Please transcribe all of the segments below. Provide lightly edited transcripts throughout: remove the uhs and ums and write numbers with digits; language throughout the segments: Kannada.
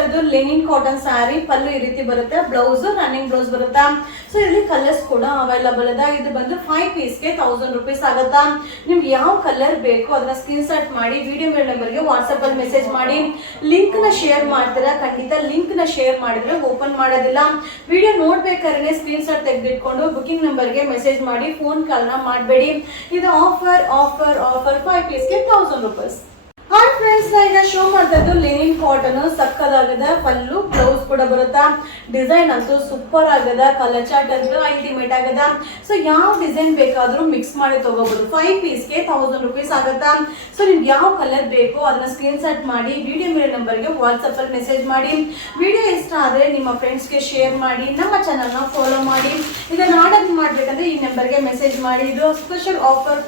ಮಾಡ್ತಾ ಇರೋದು ಲೆನಿನ್ ಕಾಟನ್ ಸ್ಯಾರಿ. ಪಲ್ಲು ಈ ರೀತಿ ಬರುತ್ತೆ, ಬ್ಲೌಸ್ ರನ್ನಿಂಗ್ ಬ್ಲೌಸ್ ಬರುತ್ತಾ. ಸೊ ಇಲ್ಲಿ ಕಲರ್ಸ್ ಕೂಡ ಅವೈಲಬಲ್ ಇದೆ. ಇದು ಬಂದು 5 ಪೀಸ್ಗೆ 1000 ರೂಪೀಸ್ ಆಗುತ್ತಾ. ನಿಮ್ಗೆ ಯಾವ ಕಲರ್ ಬೇಕು ಅದನ್ನ ಸ್ಕ್ರೀನ್ ಶಾಟ್ ಮಾಡಿ ವಿಡಿಯೋ ಮೇಲ್ ನಂಬರ್ಗೆ ವಾಟ್ಸ್ಆಪ್ ಅಲ್ಲಿ ಮೆಸೇಜ್ ಮಾಡಿ. ಲಿಂಕ್ ನ ಶೇರ್ ಮಾಡ್ತೀರಾ, ಖಂಡಿತ ಲಿಂಕ್ ನ ಶೇರ್ ಮಾಡಿದ್ರೆ ಓಪನ್ ಮಾಡೋದಿಲ್ಲ. ವಿಡಿಯೋ ನೋಡ್ಬೇಕಾದ್ರೆ ಸ್ಕ್ರೀನ್ ಶಾಟ್ ತೆಗೆದಿಟ್ಕೊಂಡು ಬುಕಿಂಗ್ ನಂಬರ್ಗೆ ಮೆಸೇಜ್ ಮಾಡಿ, ಫೋನ್ ಕಾಲ್ನ ಮಾಡಬೇಡಿ. ಇದು ಆಫರ್ ಆಫರ್ ಆಫರ್ 5 ಪೀಸ್ಗೆ 1000 ರೂಪೀಸ್. ಹಾಯ್ ಫ್ರೆಂಡ್ಸ್, ಈಗ ಶೋ ಮಾಡ್ತಾ ಇದ್ದು ಲೆನಿನ್ ಕಾಟನ್ ಸಕ್ಕದಾಗದ. ಪಲ್ಲು ಬ್ಲೌಸ್ ಕೂಡ ಬರುತ್ತಾ. ಡಿಸೈನ್ ಅಂತೂ ಸೂಪರ್ ಆಗದ, ಕಲರ್ ಚಾರ್ಟ್ ಅಂತೂ ಅಲ್ಟಿಮೇಟ್ ಆಗದ. ಸೊ ಯಾವ ಡಿಸೈನ್ ಬೇಕಾದ್ರೂ ಮಿಕ್ಸ್ ಮಾಡಿ ತಗೋಬಹುದು. 5 ಪೀಸ್ಗೆ 1000 ರೂಪೀಸ್ ಆಗುತ್ತಾ. ಸೊ ನಿಮ್ಗೆ ಯಾವ ಕಲರ್ ಬೇಕೋ ಅದನ್ನ ಸ್ಕ್ರೀನ್ ಶಾಟ್ ಮಾಡಿ ವಿಡಿಯೋ ಮೇಲೆ ನಂಬರ್ಗೆ ವಾಟ್ಸ್ಆಪ್ ಅಲ್ಲಿ ಮೆಸೇಜ್ ಮಾಡಿ. ವಿಡಿಯೋ ಇಷ್ಟ ಆದ್ರೆ ನಿಮ್ಮ ಫ್ರೆಂಡ್ಸ್ಗೆ ಶೇರ್ ಮಾಡಿ, ನಮ್ಮ ಚಾನಲ್ನ ಫಾಲೋ ಮಾಡಿ. ಇದನ್ನ ಆರ್ಡರ್ ಮಾಡ್ಬೇಕಂದ್ರೆ ಈ ನಂಬರ್ಗೆ ಮೆಸೇಜ್ ಮಾಡಿ. ಇದು ಸ್ಪೆಷಲ್ ಆಫರ್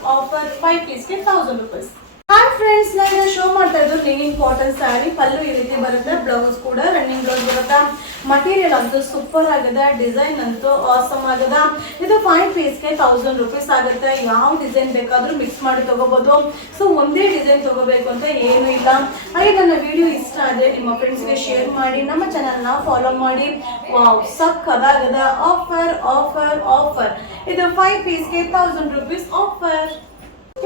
5 ಪೀಸ್ಗೆ 1000 ರೂಪೀಸ್. ಹಾಯ್ ಫ್ರೆಂಡ್ಸ್, ನಾನು ಶೋ ಮಾಡ್ತಾ ಇದ್ದು ಲೆನಿನ್ ಕಾಟನ್ ಸ್ಯಾರಿ. ಪಲ್ಲು ಈ ರೀತಿ ಬರುತ್ತೆ, ಬ್ಲೌಸ್ ಕೂಡ ರನ್ನಿಂಗ್ ಬ್ಲೌಸ್ ಬರುತ್ತಾ. ಮಟೀರಿಯಲ್ ಅಂತೂ ಸೂಪರ್ ಆಗದ, ಡಿಸೈನ್ ಅಂತೂ ಆಸಮ್ ಆಗದ. ಇದು 5 ಪೀಸ್ಗೆ 1000 ರೂಪೀಸ್ ಆಗುತ್ತೆ. ಯಾವ ಡಿಸೈನ್ ಬೇಕಾದ್ರೂ ಮಿಕ್ಸ್ ಮಾಡಿ ತಗೋಬಹುದು. ಸೊ ಒಂದೇ ಡಿಸೈನ್ ತಗೋಬೇಕು ಅಂತ ಏನು ಇಲ್ಲ. ಹಾಗೆ ನನ್ನ ವಿಡಿಯೋ ಇಷ್ಟ ಆದ್ರೆ ನಿಮ್ಮ ಫ್ರೆಂಡ್ಸ್ಗೆ ಶೇರ್ ಮಾಡಿ, ನಮ್ಮ ಚಾನಲ್ನ ಫಾಲೋ ಮಾಡಿ. ವಾವ್, ಸಕ್ಕದಾಗದ ಆಫರ್ ಆಫರ್ ಆಫರ್. ಇದು 5 ಪೀಸ್ಗೆ 1000 ರೂಪೀಸ್ ಆಫರ್.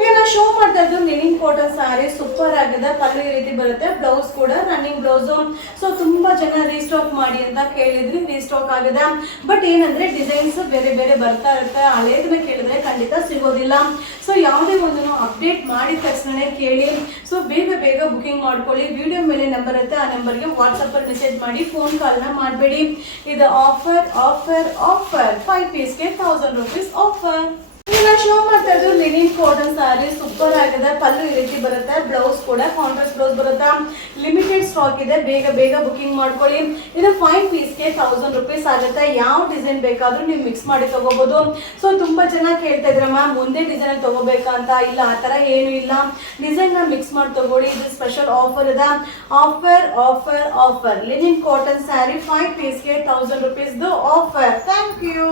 ಈಗ ನಾ ಶೋ ಮಾಡ್ತಾ ಇದ್ದು ಲೆನಿನ್ ಕಾಟನ್ ಸ್ಯಾರಿ ಸೂಪರ್ ಆಗಿದೆ. ಪಲ್ಲು ಈ ರೀತಿ ಬರುತ್ತೆ, ಬ್ಲೌಸ್ ಕೂಡ ರನ್ನಿಂಗ್ ಬ್ಲೌಸ್. ಸೊ ತುಂಬಾ ಜನ ರೀಸ್ಟಾಕ್ ಮಾಡಿ ಅಂತ ಕೇಳಿದ್ರಿ, ರೀಸ್ಟಾಕ್ ಆಗಿದೆ. ಬಟ್ ಏನಂದ್ರೆ ಡಿಸೈನ್ಸ್ ಬೇರೆ ಬೇರೆ ಬರ್ತಾ ಇರುತ್ತೆ. ಹಳೇದನ್ನ ಕೇಳಿದ್ರೆ ಖಂಡಿತ ಸಿಗೋದಿಲ್ಲ. ಸೊ ಯಾವುದೇ ಒಂದನ್ನು ಅಪ್ಡೇಟ್ ಮಾಡಿದ ತಕ್ಷಣ ಕೇಳಿ. ಸೊ ಬೇಗ ಬೇಗ ಬುಕಿಂಗ್ ಮಾಡ್ಕೊಳ್ಳಿ. ವಿಡಿಯೋ ಮೇಲೆ ನಂಬರ್ ಇರುತ್ತೆ, ಆ ನಂಬರ್ಗೆ ವಾಟ್ಸಪ್ ಅಲ್ಲಿ ಮೆಸೇಜ್ ಮಾಡಿ, ಫೋನ್ ಕಾಲ್ನ ಮಾಡಬೇಡಿ. ಇದು ಆಫರ್ ಆಫರ್ ಆಫರ್ 5 ಪೀಸ್ಗೆ 1000 ರೂಪೀಸ್ ಆಫರ್. ಈಗ ಶೋ ಮಾಡ್ತಾ ಇದ್ದು ಲೆನಿನ್ ಕಾಟನ್ ಸ್ಯಾರಿ ಸೂಪರ್ ಆಗಿದೆ. ಪಲ್ಲು ಈ ರೀತಿ ಬರುತ್ತೆ, ಬ್ಲೌಸ್ ಕೂಡ ಕಾಂಟ್ರಾಸ್ಟ್ ಬ್ಲೌಸ್ ಬರುತ್ತಾ. ಲಿಮಿಟೆಡ್ ಸ್ಟಾಕ್ ಇದೆ, ಬೇಗ ಬೇಗ ಬುಕಿಂಗ್ ಮಾಡ್ಕೊಳ್ಳಿ. ಇದು 5 ಪೀಸ್ಗೆ 1000 ರೂಪೀಸ್ ಆಗುತ್ತೆ. ಯಾವ ಡಿಸೈನ್ ಬೇಕಾದ್ರೂ ನೀವು ಮಿಕ್ಸ್ ಮಾಡಿ ತಗೋಬಹುದು. ಸೊ ತುಂಬಾ ಜನ ಕೇಳ್ತಾ ಇದ್ರ ಮ್ಯಾಮ್ ಒಂದೇ ಡಿಸೈನ್ ತಗೋಬೇಕಂತ. ಇಲ್ಲ, ಆ ತರ ಏನು ಇಲ್ಲ, ಡಿಸೈನ್ ನ ಮಿಕ್ಸ್ ಮಾಡಿ ತಗೊಳ್ಳಿ. ಇದು ಸ್ಪೆಷಲ್ ಆಫರ್ ಇದೆ. Offer offer offer linen cotton sari 5 ಪೀಸ್ಗೆ 1000 ರೂಪೀಸ್ ಆಫರ್. Thank you.